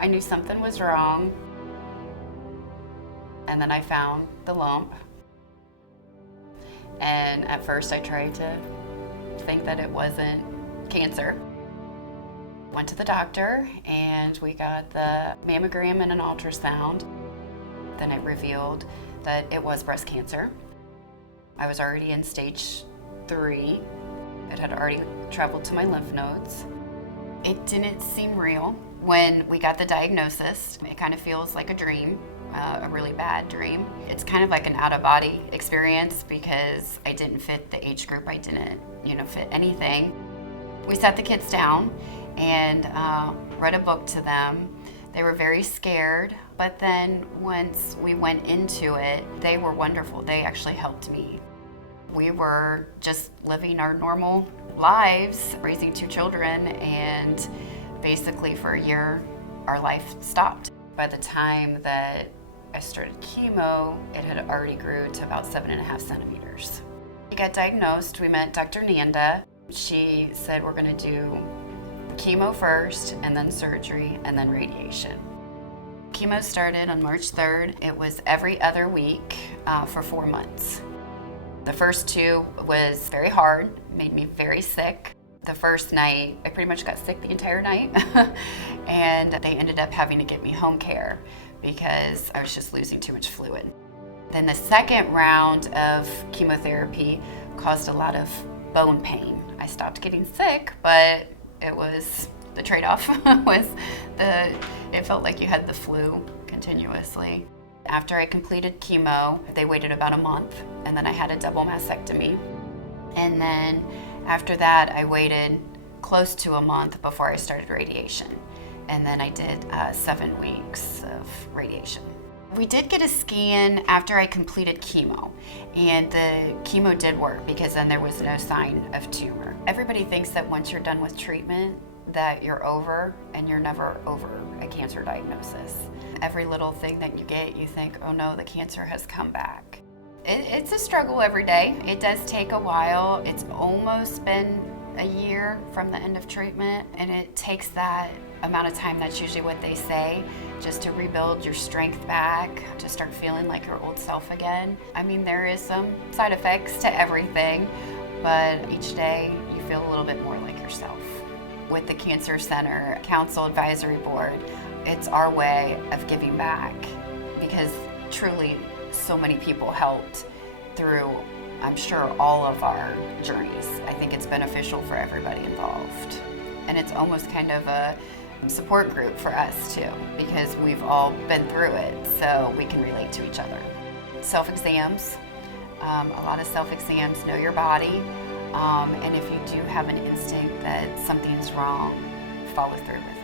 I knew something was wrong, and then I found the lump. And at first I tried to think that it wasn't cancer. Went to the doctor and we got the mammogram and an ultrasound. Then it revealed that it was breast cancer. I was already in stage 3. It had already traveled to my lymph nodes. It didn't seem real. When we got the diagnosis, it kind of feels like a dream, a really bad dream. It's kind of like an out-of-body experience because I didn't fit the age group. I didn't, fit anything. We sat the kids down and read a book to them. They were very scared, but then once we went into it, they were wonderful. They actually helped me. We were just living our normal lives, raising 2 children, and basically for a year, our life stopped. By the time that I started chemo, it had already grew to about 7.5 centimeters. We got diagnosed, we met Dr. Nanda. She said we're gonna do chemo first, and then surgery, and then radiation. Chemo started on March 3rd. It was every other week for 4 months. The first 2 was very hard, made me very sick. The first night, I pretty much got sick the entire night, and they ended up having to get me home care because I was just losing too much fluid. Then the second round of chemotherapy caused a lot of bone pain. I stopped getting sick, but it was the trade-off it felt like you had the flu continuously. After I completed chemo, they waited about a month, and then I had a double mastectomy. And then after that, I waited close to a month before I started radiation. And then I did 7 weeks of radiation. We did get a scan after I completed chemo, and the chemo did work because then there was no sign of tumor. Everybody thinks that once you're done with treatment that you're over, and you're never over a cancer diagnosis. Every little thing that you get, you think, oh no, the cancer has come back. It's a struggle every day. It does take a while. It's almost been a year from the end of treatment, and it takes that amount of time. That's usually what they say, just to rebuild your strength back, to start feeling like your old self again. I mean, there is some side effects to everything, but each day you feel a little bit more like yourself. With the Cancer Center Council Advisory Board, it's our way of giving back because truly so many people helped through, I'm sure, all of our journeys. I think it's beneficial for everybody involved. And it's almost kind of a support group for us too, because we've all been through it, so we can relate to each other. Self-exams, a lot of self-exams, know your body, and if you do have an instinct that something's wrong, follow through with it.